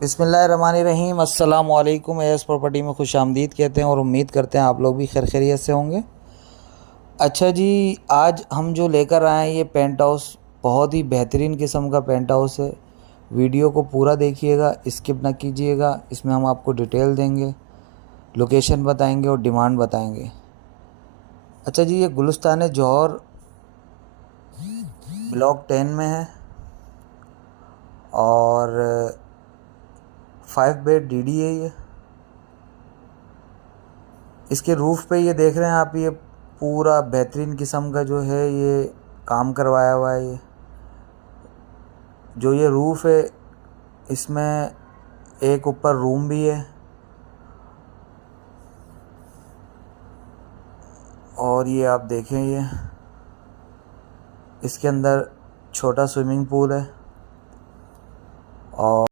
बिस्मिल्लाहिर्रहमानिर्रहीम अस्सलाम वालेकुम। एस प्रॉपर्टी में खुश आमदीद कहते हैं और उम्मीद करते हैं आप लोग भी खैरियत से होंगे। अच्छा जी, आज हम जो लेकर आए हैं ये पेंट हाउस बहुत ही बेहतरीन किस्म का पेंट हाउस है। वीडियो को पूरा देखिएगा, स्किप ना कीजिएगा। इसमें हम आपको डिटेल देंगे, लोकेशन बताएंगे और डिमांड बताएंगे। अच्छा जी, ये गुलिस्तान जौहर ब्लॉक 10 में है और 5 बेड DD है ये। इसके रूफ़ पे ये देख रहे हैं आप, ये पूरा बेहतरीन किस्म का जो है ये काम करवाया हुआ है। ये जो ये रूफ़ है इसमें एक ऊपर रूम भी है और ये आप देखें, ये इसके अंदर छोटा स्विमिंग पूल है और